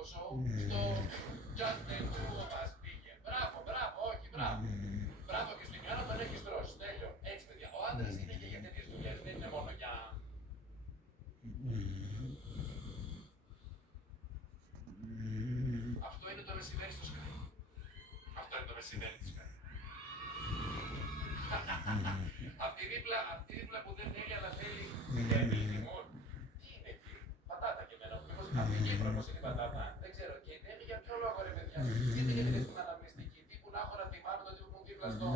το σοου στο Just the Two of Us πήγε. Μπράβο, μπράβο, όχι, μπράβο. Μπράβο και στην Ιωάννα τον έχεις τρώσει. Τέλειο. Έτσι, παιδιά. Ο άντρας είναι και για τέτοιες δουλειές, δεν είναι μόνο για. Αυτό είναι το μεσημέρι στο Sky. Αυτό είναι το μεσημέρι της Sky. Αυτή δίπλα που δεν θέλει, αλλά θέλει. Τι είναι εκεί, πατάτα και εμένα. Μήπως αυτή η Κύπρος είναι η πατάτα. Δεν ξέρω. Και η Ντέμι για ποιο λόγο ρε παιδιά. Γιατί είναι την αναμνηστική. Τύπου να έχω να θυμάμαι το τύπου μου δίπλα στο.